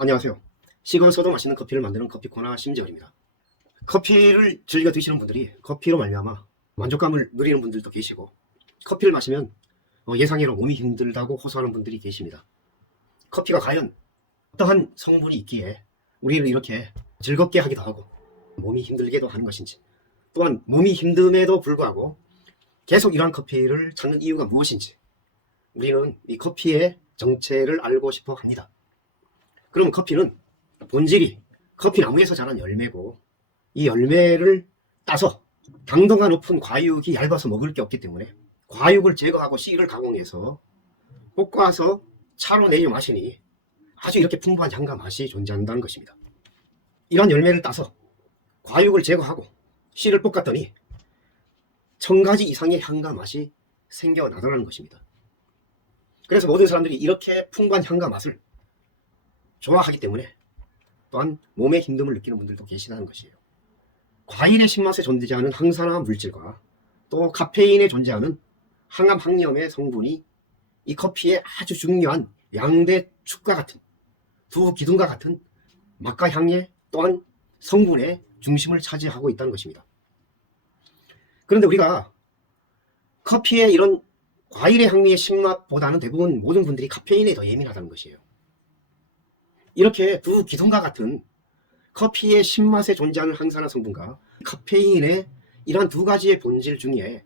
안녕하세요. 식어서도 맛있는 커피를 만드는 커피코나 심재원입니다. 커피를 즐겨 드시는 분들이 커피로 말미암아 만족감을 누리는 분들도 계시고, 커피를 마시면 예상외로 몸이 힘들다고 호소하는 분들이 계십니다. 커피가 과연 어떠한 성분이 있기에 우리를 이렇게 즐겁게 하기도 하고 몸이 힘들게도 하는 것인지, 또한 몸이 힘듦에도 불구하고 계속 이러한 커피를 찾는 이유가 무엇인지, 우리는 이 커피의 정체를 알고 싶어 합니다. 그러면 커피는 본질이 커피 나무에서 자란 열매고, 이 열매를 따서 당도가 높은 과육이 얇아서 먹을 게 없기 때문에 과육을 제거하고 씨를 가공해서 볶아서 차로 내려 마시니 아주 이렇게 풍부한 향과 맛이 존재한다는 것입니다. 이러한 열매를 따서 과육을 제거하고 씨를 볶았더니 1000가지 이상의 향과 맛이 생겨나더라는 것입니다. 그래서 모든 사람들이 이렇게 풍부한 향과 맛을 좋아하기 때문에 또한 몸에 힘듦을 느끼는 분들도 계시다는 것이에요. 과일의 신맛에 존재하는 항산화 물질과 또 카페인에 존재하는 항암 항염의 성분이 이 커피의 아주 중요한 양대 축과 같은, 두 기둥과 같은 맛과 향의 또한 성분의 중심을 차지하고 있다는 것입니다. 그런데 우리가 커피의 이런 과일의 향미의 신맛보다는 대부분 모든 분들이 카페인에 더 예민하다는 것이에요. 이렇게 두 기둥과 같은 커피의 신맛에 존재하는 항산화 성분과 카페인의 이러한 두 가지의 본질 중에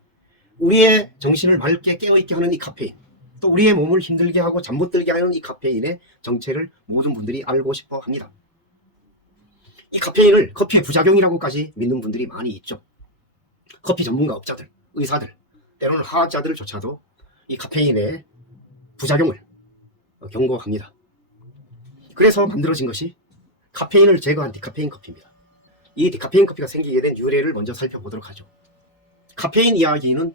우리의 정신을 맑게 깨어있게 하는 이 카페인, 또 우리의 몸을 힘들게 하고 잠 못 들게 하는 이 카페인의 정체를 모든 분들이 알고 싶어 합니다. 이 카페인을 커피의 부작용이라고까지 믿는 분들이 많이 있죠. 커피 전문가 업자들, 의사들, 때로는 화학자들조차도 이 카페인의 부작용을 경고합니다. 그래서 만들어진 것이 카페인을 제거한 디카페인 커피입니다. 이 디카페인 커피가 생기게 된 유래를 먼저 살펴보도록 하죠. 카페인 이야기는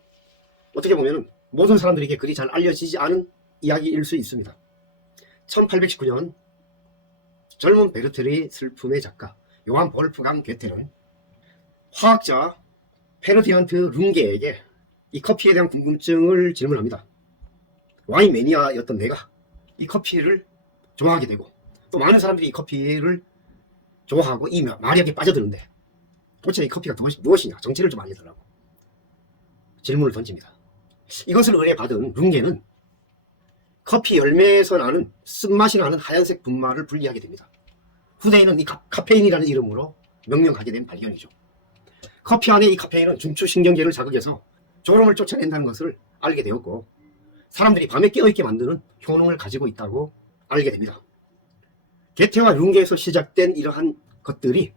어떻게 보면 모든 사람들에게 그리 잘 알려지지 않은 이야기일 수 있습니다. 1819년 젊은 베르테르의 슬픔의 작가 요한 볼프강 괴테는 화학자 페르디난트 룽게에게 이 커피에 대한 궁금증을 질문합니다. 와인 매니아였던 내가 이 커피를 좋아하게 되고, 또 많은 사람들이 이 커피를 좋아하고 이 마력에 빠져드는데 도대체 이 커피가 무엇이냐, 정체를 좀 알려달라고 질문을 던집니다. 이것을 의뢰받은 룽게는 커피 열매에서 나는 쓴맛이 나는 하얀색 분말을 분리하게 됩니다. 후대에는 이 카페인이라는 이름으로 명명하게 된 발견이죠. 커피 안에 이 카페인은 중추신경계를 자극해서 졸음을 쫓아낸다는 것을 알게 되었고, 사람들이 밤에 깨어있게 만드는 효능을 가지고 있다고 알게 됩니다. 게테와 룽게에서 시작된 이러한 것들이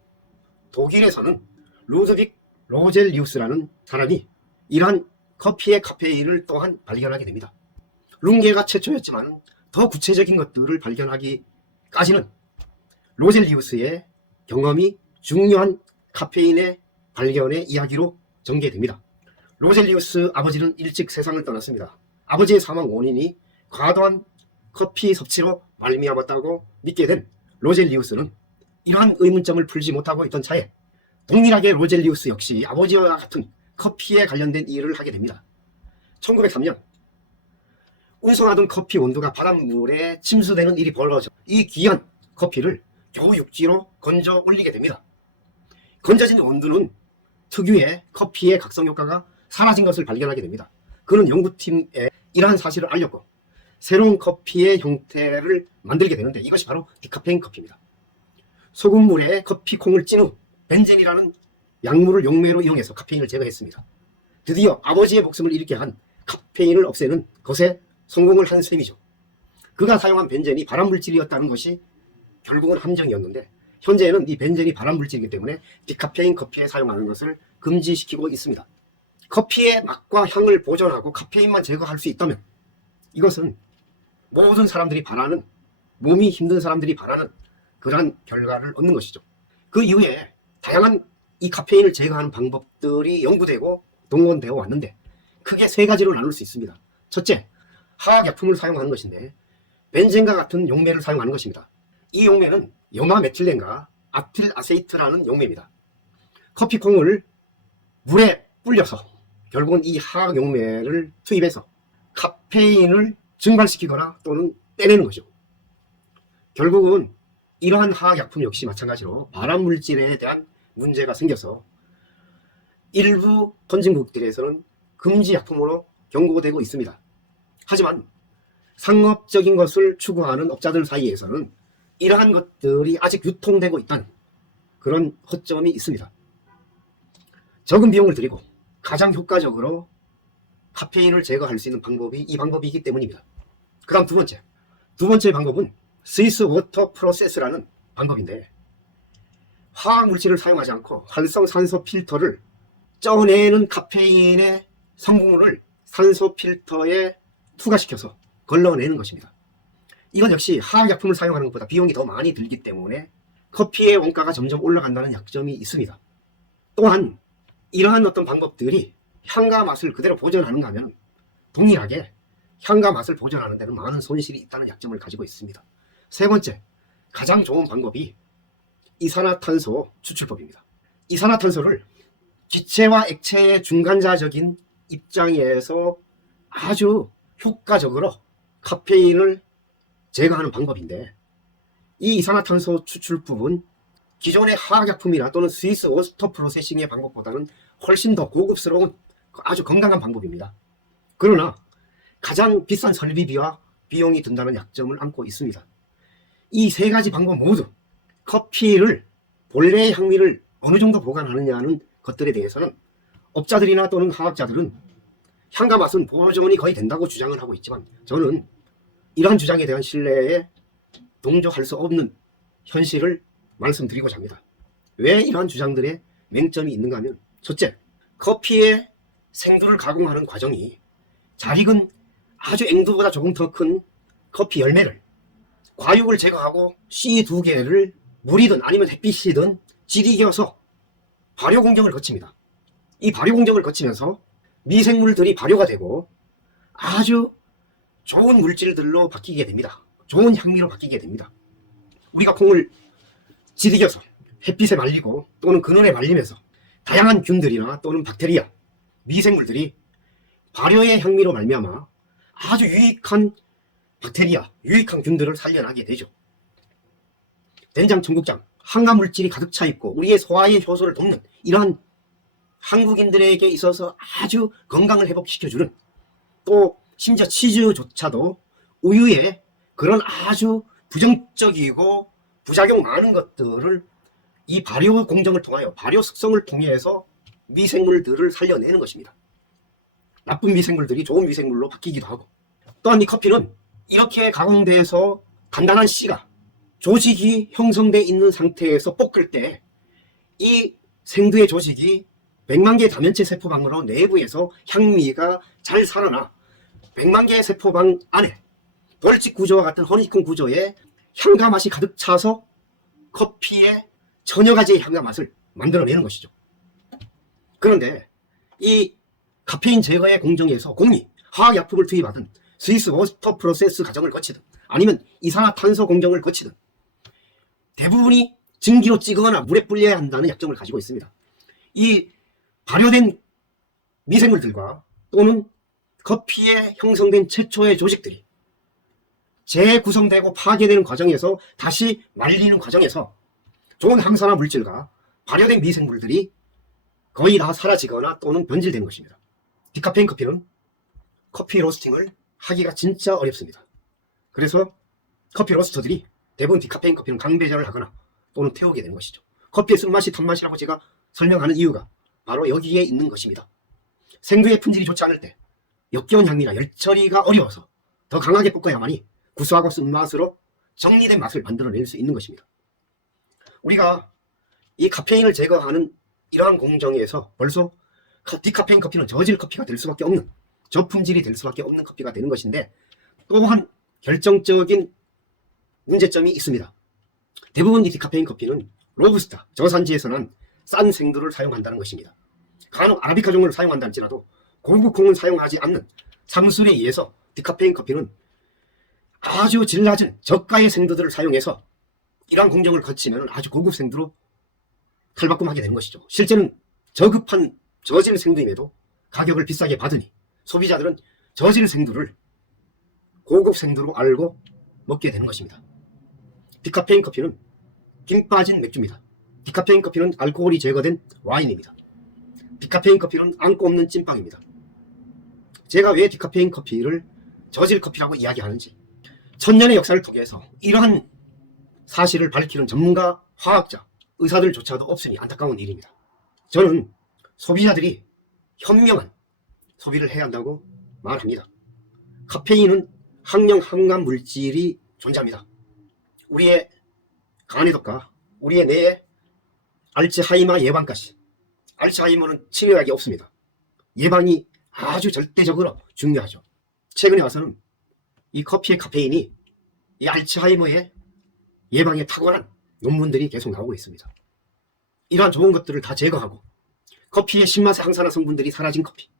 독일에서는 루드빅 로젤리우스라는 사람이 이러한 커피의 카페인을 또한 발견하게 됩니다. 룽게가 최초였지만 더 구체적인 것들을 발견하기까지는 로젤리우스의 경험이 중요한 카페인의 발견의 이야기로 전개됩니다. 로젤리우스 아버지는 일찍 세상을 떠났습니다. 아버지의 사망 원인이 과도한 커피 섭취로 말미암았다고 믿게 된 로젤리우스는 이러한 의문점을 풀지 못하고 있던 차에 동일하게 로젤리우스 역시 아버지와 같은 커피에 관련된 일을 하게 됩니다. 1903년 운송하던 커피 원두가 바닷물에 침수되는 일이 벌어져 이 귀한 커피를 겨우 육지로 건져 올리게 됩니다. 건져진 원두는 특유의 커피의 각성 효과가 사라진 것을 발견하게 됩니다. 그는 연구팀에 이러한 사실을 알렸고 새로운 커피의 형태를 만들게 되는데, 이것이 바로 디카페인 커피입니다. 소금물에 커피콩을 찐 후 벤젠이라는 약물을 용매로 이용해서 카페인을 제거했습니다. 드디어 아버지의 목숨을 잃게 한 카페인을 없애는 것에 성공을 한 셈이죠. 그가 사용한 벤젠이 발암물질이었다는 것이 결국은 함정이었는데, 현재는 이 벤젠이 발암물질이기 때문에 디카페인 커피에 사용하는 것을 금지시키고 있습니다. 커피의 맛과 향을 보존하고 카페인만 제거할 수 있다면 이것은 모든 사람들이 바라는, 몸이 힘든 사람들이 바라는 그러한 결과를 얻는 것이죠. 그 이후에 다양한 이 카페인을 제거하는 방법들이 연구되고 동원되어 왔는데 크게 세 가지로 나눌 수 있습니다. 첫째, 화학약품을 사용하는 것인데 벤젠과 같은 용매를 사용하는 것입니다. 이 용매는 염화메틸렌과 아틸아세이트라는 용매입니다. 커피콩을 물에 불려서 결국은 이 화학 용매를 투입해서 카페인을 증발시키거나 또는 떼내는 거죠. 결국은 이러한 화학약품 역시 마찬가지로 발암물질에 대한 문제가 생겨서 일부 선진국들에서는 금지약품으로 경고되고 있습니다. 하지만 상업적인 것을 추구하는 업자들 사이에서는 이러한 것들이 아직 유통되고 있다는 그런 허점이 있습니다. 적은 비용을 들이고 가장 효과적으로 카페인을 제거할 수 있는 방법이 이 방법이기 때문입니다. 그 다음 두 번째 방법은 스위스 워터 프로세스라는 방법인데, 화학물질을 사용하지 않고 활성산소 필터를 쪄내는 카페인의 성분을 산소 필터에 투과시켜서 걸러내는 것입니다. 이건 역시 화학약품을 사용하는 것보다 비용이 더 많이 들기 때문에 커피의 원가가 점점 올라간다는 약점이 있습니다. 또한 이러한 어떤 방법들이 향과 맛을 그대로 보존하는가 하면 동일하게 향과 맛을 보존하는 데는 많은 손실이 있다는 약점을 가지고 있습니다. 세 번째, 가장 좋은 방법이 이산화탄소 추출법입니다. 이산화탄소를 기체와 액체의 중간자적인 입장에서 아주 효과적으로 카페인을 제거하는 방법인데, 이 이산화탄소 추출법은 기존의 화학약품이나 또는 스위스 워터 프로세싱의 방법보다는 훨씬 더 고급스러운 아주 건강한 방법입니다. 그러나 가장 비싼 설비비와 비용이 든다는 약점을 안고 있습니다. 이 세 가지 방법 모두 커피를 본래의 향미를 어느 정도 보관하느냐는 것들에 대해서는 업자들이나 또는 화학자들은 향과 맛은 보존이 거의 된다고 주장을 하고 있지만, 저는 이러한 주장에 대한 신뢰에 동조할 수 없는 현실을 말씀드리고자 합니다. 왜 이러한 주장들의 맹점이 있는가 하면, 첫째, 커피의 생두를 가공하는 과정이 잘 익은 아주 앵두보다 조금 더 큰 커피 열매를 과육을 제거하고 씨 2개를 물이든 아니면 햇빛이든 지리겨서 발효 공정을 거칩니다. 이 발효 공정을 거치면서 미생물들이 발효가 되고 아주 좋은 물질들로 바뀌게 됩니다. 좋은 향미로 바뀌게 됩니다. 우리가 콩을 지리겨서 햇빛에 말리고 또는 그늘에 말리면서 다양한 균들이나 또는 박테리아, 미생물들이 발효의 향미로 말미암아 아주 유익한 박테리아, 유익한 균들을 살려나게 되죠. 된장, 청국장, 항암물질이 가득 차 있고 우리의 소화의 효소를 돕는 이러한 한국인들에게 있어서 아주 건강을 회복시켜주는, 또 심지어 치즈조차도 우유에 그런 아주 부정적이고 부작용 많은 것들을 이 발효 공정을 통하여 발효 숙성을 통해서 미생물들을 살려내는 것입니다. 나쁜 미생물들이 좋은 미생물로 바뀌기도 하고, 또한 이 커피는 이렇게 가공돼서 단단한 씨가 조직이 형성되어 있는 상태에서 볶을 때 이 생두의 조직이 100만 개의 다면체 세포방으로 내부에서 향미가 잘 살아나 100만 개의 세포방 안에 벌집 구조와 같은 허니콤 구조에 향과 맛이 가득 차서 커피의 천여 가지의 향과 맛을 만들어내는 것이죠. 그런데 이 카페인 제거의 공정에서 공리, 화학약품을 투입하든 스위스 워터 프로세스 과정을 거치든 아니면 이산화탄소 공정을 거치든 대부분이 증기로 찌거나 물에 불려야 한다는 약점을 가지고 있습니다. 이 발효된 미생물들과 또는 커피에 형성된 최초의 조직들이 재구성되고 파괴되는 과정에서 다시 말리는 과정에서 좋은 항산화 물질과 발효된 미생물들이 거의 다 사라지거나 또는 변질되는 것입니다. 디카페인 커피는 커피 로스팅을 하기가 진짜 어렵습니다. 그래서 커피 로스터들이 대부분 디카페인 커피는 강배전을 하거나 또는 태우게 되는 것이죠. 커피의 쓴맛이 탄맛이라고 제가 설명하는 이유가 바로 여기에 있는 것입니다. 생두의 품질이 좋지 않을 때 역겨운 향미나 열처리가 어려워서 더 강하게 볶아야만이 구수하고 쓴맛으로 정리된 맛을 만들어낼 수 있는 것입니다. 우리가 이 카페인을 제거하는 이러한 공정에서 벌써 디카페인 커피는 저질 커피가 될 수밖에 없는, 저품질이 될 수밖에 없는 커피가 되는 것인데, 또한 결정적인 문제점이 있습니다. 대부분 이 디카페인 커피는 로부스타, 저산지에서 난 싼 생두를 사용한다는 것입니다. 간혹 아라비카 종을 사용한다 할지라도 고급 콩을 사용하지 않는 상술에 의해서 디카페인 커피는 아주 질 낮은 저가의 생두들을 사용해서 이러한 공정을 거치면 아주 고급 생두로 탈바꿈하게 되는 것이죠. 실제는 저급한 저질 생두임에도 가격을 비싸게 받으니 소비자들은 저질 생두를 고급 생두로 알고 먹게 되는 것입니다. 디카페인 커피는 힘 빠진 맥주입니다. 디카페인 커피는 알코올이 제거된 와인입니다. 디카페인 커피는 안고 없는 찐빵입니다. 제가 왜 디카페인 커피를 저질 커피라고 이야기하는지, 천년의 역사를 통해서 이러한 사실을 밝히는 전문가, 화학자, 의사들조차도 없으니 안타까운 일입니다. 저는 소비자들이 현명한 소비를 해야 한다고 말합니다. 카페인은 항염 항암 물질이 존재합니다. 우리의 간의 독과 우리의 뇌의 알츠하이머 예방까지. 알츠하이머는 치료약이 없습니다. 예방이 아주 절대적으로 중요하죠. 최근에 와서는 이 커피의 카페인이 이 알츠하이머의 예방에 탁월한 논문들이 계속 나오고 있습니다. 이러한 좋은 것들을 다 제거하고 커피의 신맛의 항산화 성분들이 사라진 커피,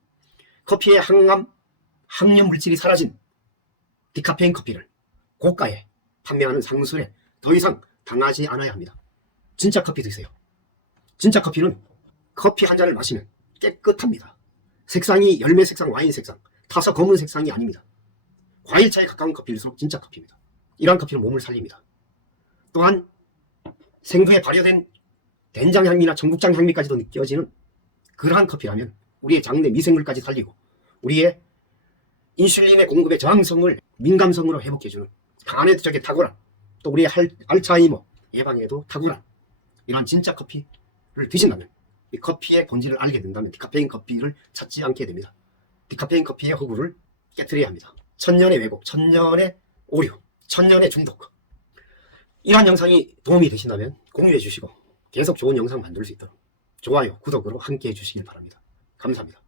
커피의 항염 물질이 사라진 디카페인 커피를 고가에 판매하는 상술에 더 이상 당하지 않아야 합니다. 진짜 커피 드세요. 진짜 커피는 커피 한 잔을 마시면 깨끗합니다. 색상이 열매 색상, 와인 색상, 타서 검은 색상이 아닙니다. 과일차에 가까운 커피일수록 진짜 커피입니다. 이러한 커피는 몸을 살립니다. 또한 생두에 발효된 된장 향미나 청국장 향미까지도 느껴지는 그러한 커피라면 우리의 장내 미생물까지 살리고 우리의 인슐린의 공급의 저항성을 민감성으로 회복해주는 간의 쪽에 탁월한, 또 우리의 알츠하이머 예방에도 탁월한 이러한 진짜 커피를 드신다면, 이 커피의 본질을 알게 된다면 디카페인 커피를 찾지 않게 됩니다. 디카페인 커피의 허구를 깨트려야 합니다. 천년의 왜곡, 천년의 오류, 천년의 중독. 이러한 영상이 도움이 되신다면 공유해 주시고 계속 좋은 영상 만들 수 있도록 좋아요, 구독으로 함께 해주시길 바랍니다. 감사합니다.